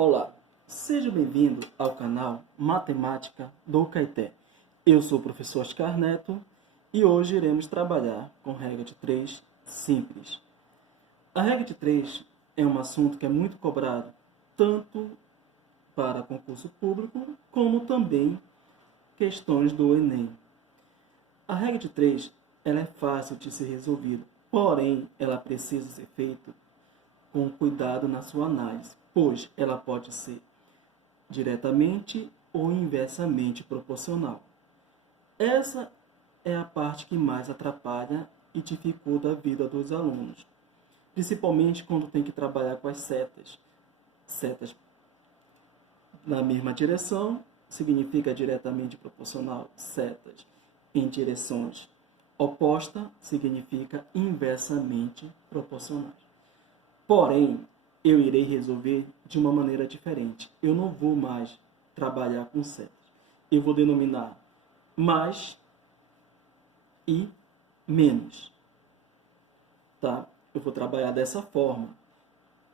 Olá, seja bem-vindo ao canal Matemática do Caeté. Eu sou o professor Oscar Neto e hoje iremos trabalhar com regra de 3 simples. A regra de 3 é um assunto que é muito cobrado tanto para concurso público como também questões do Enem. A regra de 3 ela é fácil de ser resolvida, porém ela precisa ser feita com cuidado na sua análise, pois ela pode ser diretamente ou inversamente proporcional. Essa é a parte que mais atrapalha e dificulta a vida dos alunos, principalmente quando tem que trabalhar com as setas. Setas na mesma direção significa diretamente proporcional, setas em direções opostas significa inversamente proporcional. Porém, eu irei resolver de uma maneira diferente. Eu não vou mais trabalhar com setas. Eu vou denominar mais e menos. Tá? Eu vou trabalhar dessa forma.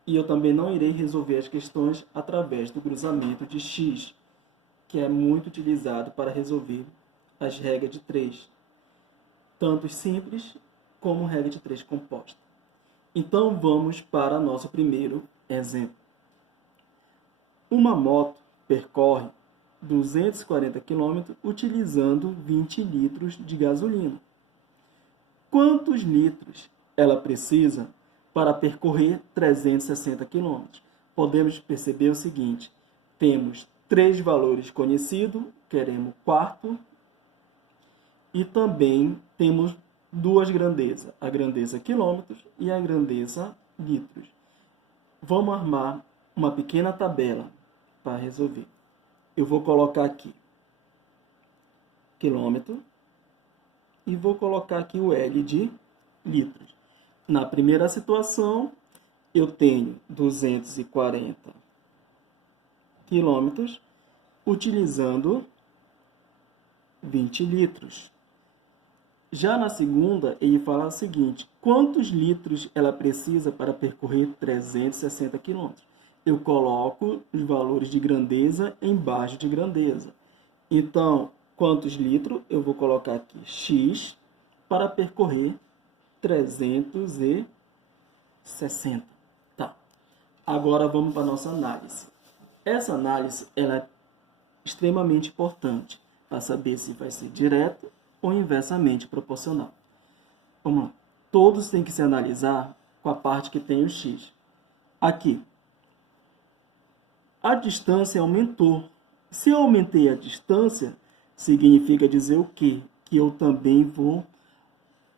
E eu também não irei resolver as questões através do cruzamento de x, que é muito utilizado para resolver as regras de 3, tanto simples como regra de 3 composta. Então, vamos para nosso primeiro exemplo. Uma moto percorre 240 km utilizando 20 litros de gasolina. Quantos litros ela precisa para percorrer 360 km? Podemos perceber o seguinte: temos 3 valores conhecidos, queremos quarto, e também temos duas grandezas, a grandeza quilômetros e a grandeza litros. Vamos armar uma pequena tabela para resolver. Eu vou colocar aqui quilômetro e vou colocar aqui o L de litros. Na primeira situação, eu tenho 240 quilômetros utilizando 20 litros. Já na segunda, ele fala o seguinte: quantos litros ela precisa para percorrer 360 km? Eu coloco os valores de grandeza embaixo de grandeza. Então, quantos litros? Eu vou colocar aqui x para percorrer 360. Tá. Agora vamos para a nossa análise. Essa análise ela é extremamente importante para saber se vai ser direto ou inversamente proporcional. Vamos lá. Todos têm que se analisar com a parte que tem o x. Aqui, a distância aumentou. Se eu aumentei a distância, significa dizer o quê? Que eu também vou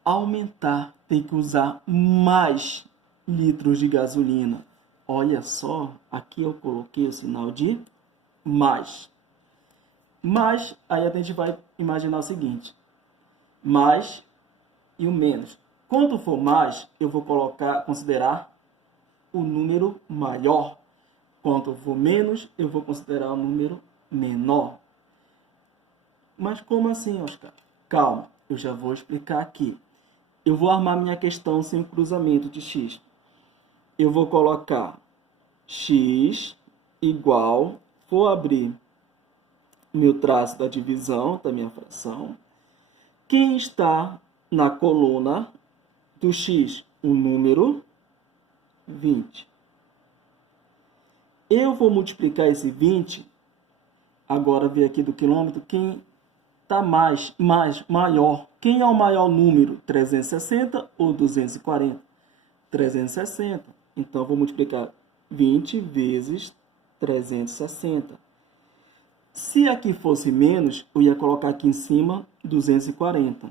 aumentar, tem que usar mais litros de gasolina. Olha só, aqui eu coloquei o sinal de mais. Mas, aí a gente vai imaginar o seguinte: mais e o menos. Quando for mais, eu vou considerar o número maior. Quando for menos, eu vou considerar o número menor. Mas como assim, Oscar? Calma, eu já vou explicar aqui. Eu vou armar minha questão sem o cruzamento de x. Eu vou colocar x igual, vou abrir meu traço da divisão da minha fração. Quem está na coluna do x? O número 20. Eu vou multiplicar esse 20, agora ver aqui do quilômetro, quem está maior. Quem é o maior número? 360 ou 240? 360. Então, vou multiplicar 20 vezes 360. Se aqui fosse menos, eu ia colocar aqui em cima 240.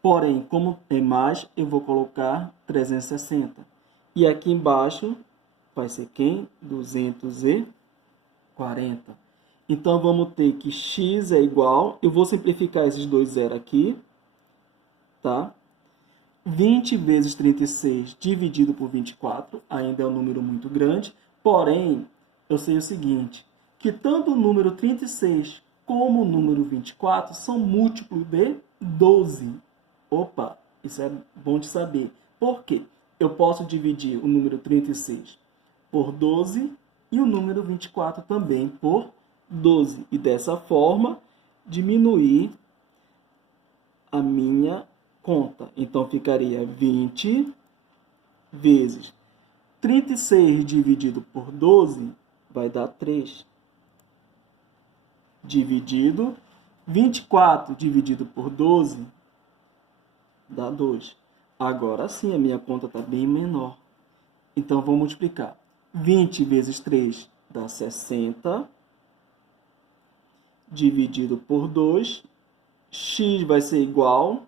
Porém, como é mais, eu vou colocar 360. E aqui embaixo vai ser quem? 240. Então, vamos ter que x é igual, eu vou simplificar esses dois zeros aqui, tá? 20 vezes 36 dividido por 24, ainda é um número muito grande, porém, eu sei o seguinte, que tanto o número 36 como o número 24 são múltiplos de 12. Opa, isso é bom de saber. Por quê? Eu posso dividir o número 36 por 12 e o número 24 também por 12. E dessa forma, diminuir a minha conta. Então, ficaria 20 vezes 36 dividido por 12 vai dar 3. Dividido 24 dividido por 12 dá 2. Agora sim, a minha conta está bem menor. Então, vou multiplicar. 20 vezes 3 dá 60. Dividido por 2. X vai ser igual.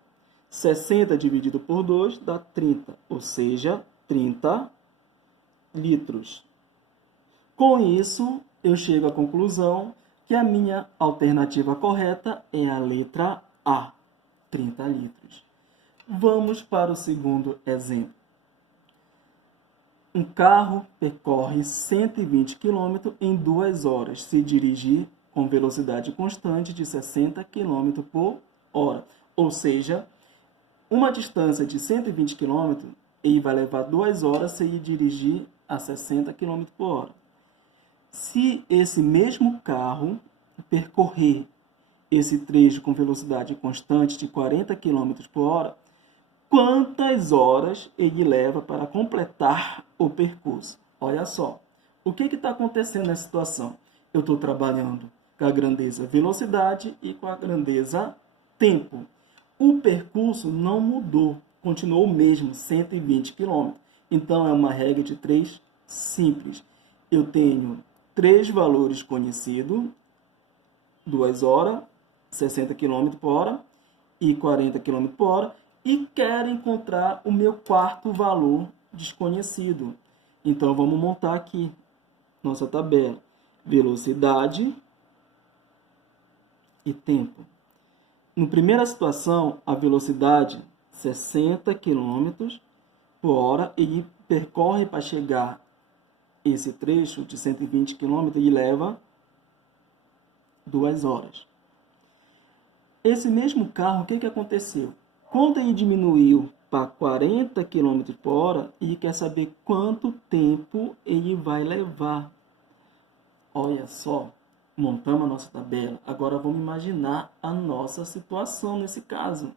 60 dividido por 2 dá 30. Ou seja, 30 litros. Com isso, eu chego à conclusão que a minha alternativa correta é a letra A, 30 litros. Vamos para o segundo exemplo. Um carro percorre 120 km em 2 horas, se dirigir com velocidade constante de 60 km por hora. Ou seja, uma distância de 120 km, ele vai levar 2 horas se ele dirigir a 60 km por hora. Se esse mesmo carro percorrer esse trecho com velocidade constante de 40 km por hora, quantas horas ele leva para completar o percurso? Olha só, o que está acontecendo nessa situação? Eu estou trabalhando com a grandeza velocidade e com a grandeza tempo. O percurso não mudou, continuou o mesmo, 120 km. Então, é uma regra de 3 simples. Eu tenho 3 valores conhecidos, 2 horas, 60 km por hora e 40 km por hora, e quero encontrar o meu quarto valor desconhecido. Então, vamos montar aqui nossa tabela. Velocidade e tempo. Na primeira situação, a velocidade 60 km por hora, ele percorre para chegar esse trecho de 120 km e leva 2 horas. Esse mesmo carro, o que aconteceu? Quando ele diminuiu para 40 km por hora, ele quer saber quanto tempo ele vai levar. Olha só, montamos a nossa tabela. Agora vamos imaginar a nossa situação nesse caso.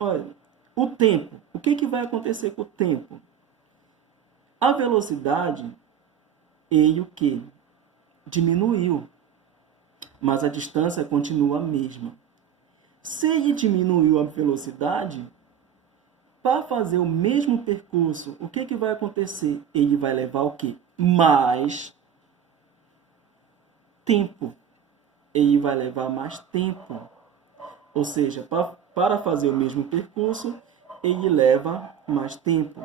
Olha, o tempo. O que vai acontecer com o tempo? A velocidade, ele o quê? Diminuiu, mas a distância continua a mesma. Se ele diminuiu a velocidade, para fazer o mesmo percurso, o que vai acontecer? Ele vai levar o quê? Mais tempo. Ele vai levar mais tempo. Ou seja, para fazer o mesmo percurso, ele leva mais tempo.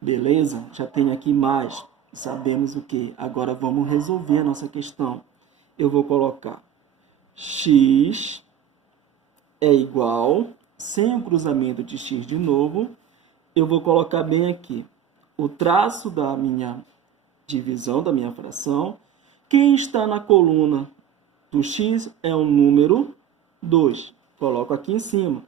Beleza? Já tem aqui mais. Sabemos o que? Agora vamos resolver a nossa questão. Eu vou colocar x é igual, sem o cruzamento de x de novo, eu vou colocar bem aqui o traço da minha divisão, da minha fração. Quem está na coluna do x é o número 2. Coloco aqui em cima.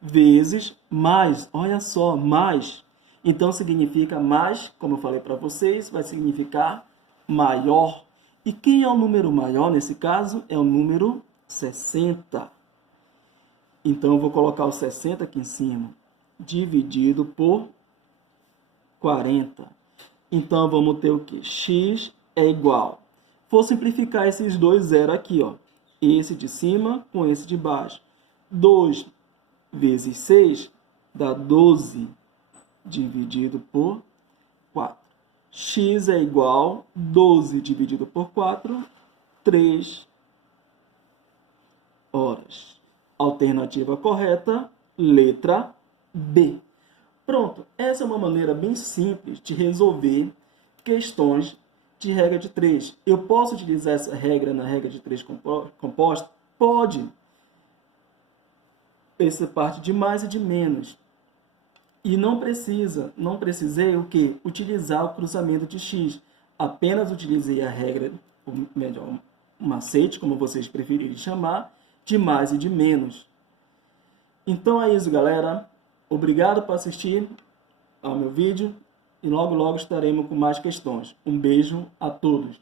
Vezes mais, olha só, mais. Então, significa mais, como eu falei para vocês, vai significar maior. E quem é o número maior nesse caso? É o número 60. Então, eu vou colocar o 60 aqui em cima, dividido por 40. Então, vamos ter o quê? X é igual. Vou simplificar esses dois zeros aqui, ó. Esse de cima com esse de baixo. 2 vezes 6 dá 12, dividido por 4. X é igual 12 dividido por 4, 3 horas. Alternativa correta, letra B. Pronto, essa é uma maneira bem simples de resolver questões de regra de 3. Eu posso utilizar essa regra na regra de 3 composta? Pode. Essa parte de mais e de menos. E não precisei o quê? Utilizar o cruzamento de x. Apenas utilizei a regra, ou melhor, um macete, como vocês preferirem chamar, de mais e de menos. Então é isso, galera. Obrigado por assistir ao meu vídeo. e logo estaremos com mais questões. Um beijo a todos.